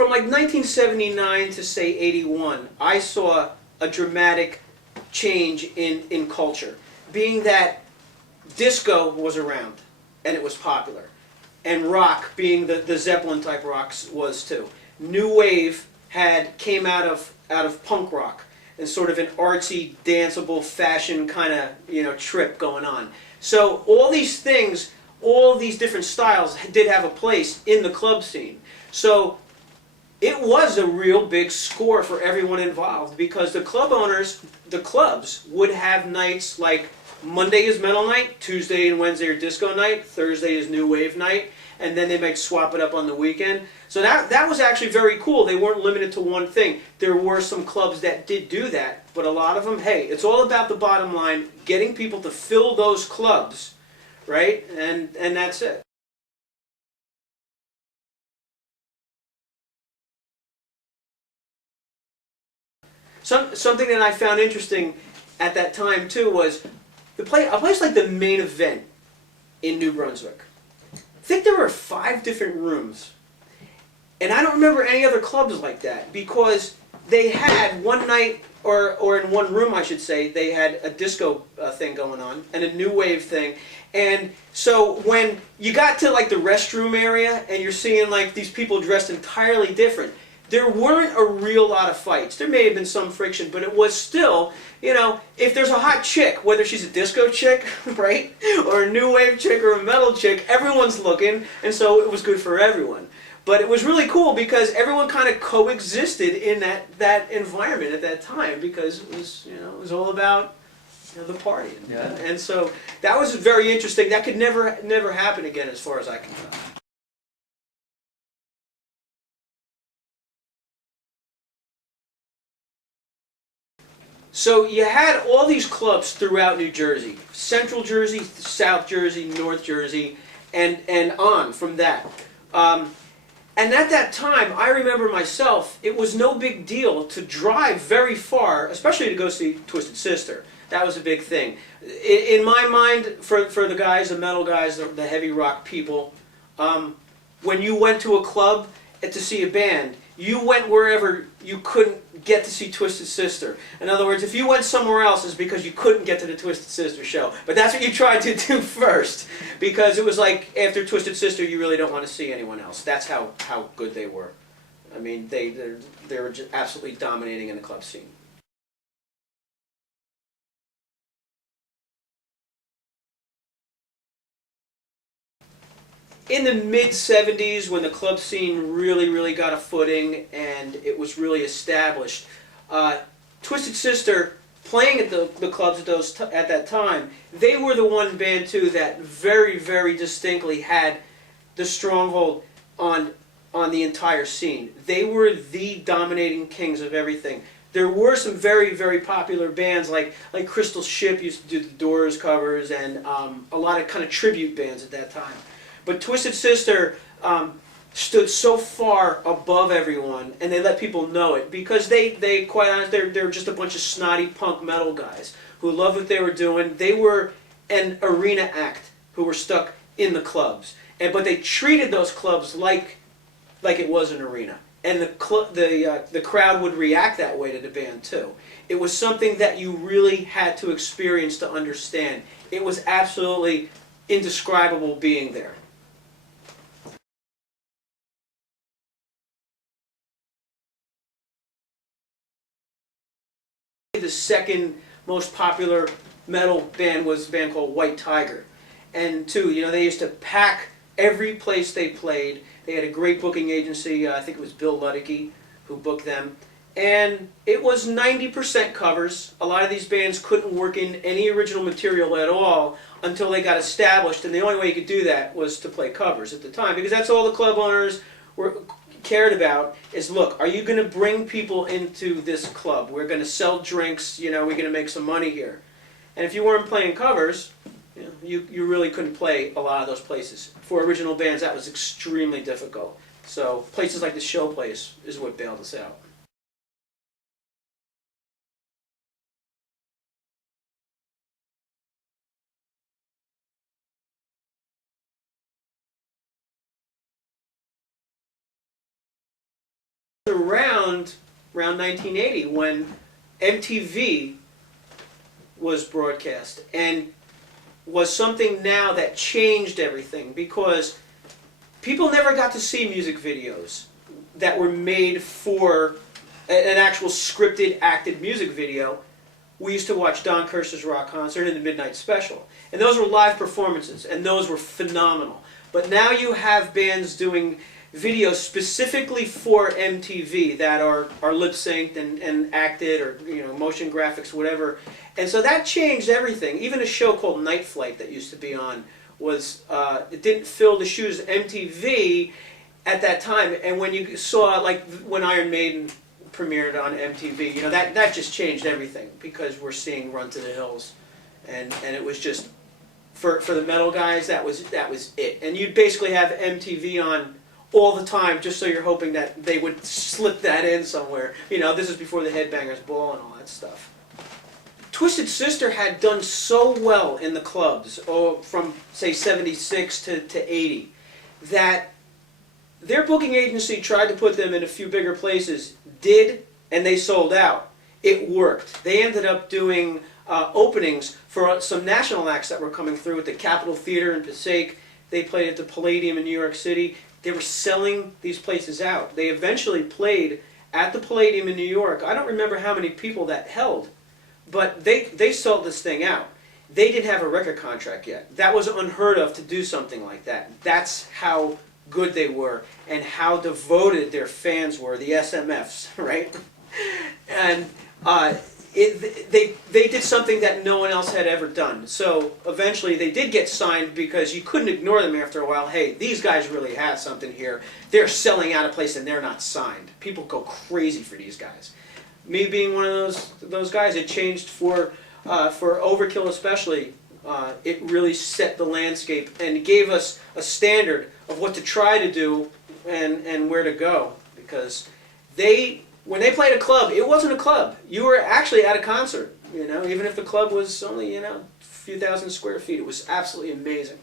from like 1979 to say 81, I saw a dramatic change in culture, being that disco was around and it was popular, and rock, being the Zeppelin type rocks, was too. New wave came out of punk rock and sort of an artsy, danceable, fashion kind of trip going on. So all these things, all these different styles did have a place in the club scene. So it was a real big score for everyone involved, because the club owners, the clubs, would have nights like Monday is metal night, Tuesday and Wednesday are disco night, Thursday is new wave night, and then they might swap it up on the weekend. So that was actually very cool. They weren't limited to one thing. There were some clubs that did do that, but a lot of them, hey, it's all about the bottom line, getting people to fill those clubs, right? And that's it. Something that I found interesting at that time too was a place like the Main Event in New Brunswick. I think there were 5 different rooms, and I don't remember any other clubs like that, because they had one night, or in one room I should say, they had a disco thing going on and a new wave thing. And so when you got to like the restroom area and you're seeing like these people dressed entirely different, there weren't a real lot of fights. There may have been some friction, but it was still, if there's a hot chick, whether she's a disco chick, right, or a new wave chick or a metal chick, everyone's looking, and so it was good for everyone. But it was really cool because everyone kind of coexisted in that environment at that time, because it was all about the party. Yeah. And so that was very interesting. That could never happen again, as far as I can tell. So you had all these clubs throughout New Jersey, Central Jersey, South Jersey, North Jersey, and on from that. And at that time, I remember myself, it was no big deal to drive very far, especially to go see Twisted Sister. That was a big thing. In my mind, for the guys, the metal guys, the heavy rock people, when you went to a club to see a band, you went wherever you couldn't get to see Twisted Sister. In other words, if you went somewhere else, it's because you couldn't get to the Twisted Sister show. But that's what you tried to do first, because it was like, after Twisted Sister, you really don't want to see anyone else. That's how good they were. I mean, they were just absolutely dominating in the club scene. In the mid-70s, when the club scene really got a footing and it was really established, Twisted Sister, playing at the clubs at that time, they were the one band too that very distinctly had the stronghold on the entire scene. They were the dominating kings of everything. There were some very popular bands like Crystal Ship used to do the Doors covers, and a lot of kind of tribute bands at that time. But Twisted Sister stood so far above everyone, and they let people know it, because they quite honestly, they're just a bunch of snotty punk metal guys who loved what they were doing. They were an arena act who were stuck in the clubs, but they treated those clubs like it was an arena, and the crowd would react that way to the band too. It was something that you really had to experience to understand. It was absolutely indescribable being there. The second most popular metal band was a band called White Tiger. And too, they used to pack every place they played. They had a great booking agency, I think it was Bill Ludicky who booked them. And it was 90% covers. A lot of these bands couldn't work in any original material at all until they got established, and the only way you could do that was to play covers at the time, because that's all the club owners cared about is, look, are you going to bring people into this club? We're going to sell drinks, we're going to make some money here. And if you weren't playing covers, you really couldn't play a lot of those places. For original bands, that was extremely difficult. So places like the Show Place is what bailed us out. around 1980 when MTV was broadcast, and was something now that changed everything, because people never got to see music videos that were made for an actual scripted, acted music video. We used to watch Don Kirshner's rock concert and the Midnight Special, and those were live performances, and those were phenomenal. But now you have bands doing videos specifically for MTV that are lip synced and acted, or motion graphics, whatever. And so that changed everything. Even a show called Night Flight that used to be on was it didn't fill the shoes of MTV at that time. And when you saw, like when Iron Maiden premiered on MTV, that just changed everything, because we're seeing Run to the Hills, and it was just for the metal guys, that was it. And you'd basically have MTV on all the time, just so you're hoping that they would slip that in somewhere. This is before the Headbangers Ball and all that stuff. Twisted Sister had done so well in the clubs, from say 76 to 80, that their booking agency tried to put them in a few bigger places, and they sold out. It worked. They ended up doing openings for some national acts that were coming through at the Capitol Theater in Passaic. They played at the Palladium in New York City. They were selling these places out. They eventually played at the Palladium in New York. I don't remember how many people that held, but they sold this thing out. They didn't have a record contract yet. That was unheard of, to do something like that. That's how good they were, and how devoted their fans were, the SMFs, right? And they did something that no one else had ever done. So eventually they did get signed, because you couldn't ignore them after a while. Hey, these guys really have something here. They're selling out a place and they're not signed. People go crazy for these guys. Me being one of those guys, it changed for Overkill especially. It really set the landscape and gave us a standard of what to try to do and where to go. Because when they played a club, it wasn't a club. You were actually at a concert. Even if the club was only a few thousand square feet, it was absolutely amazing.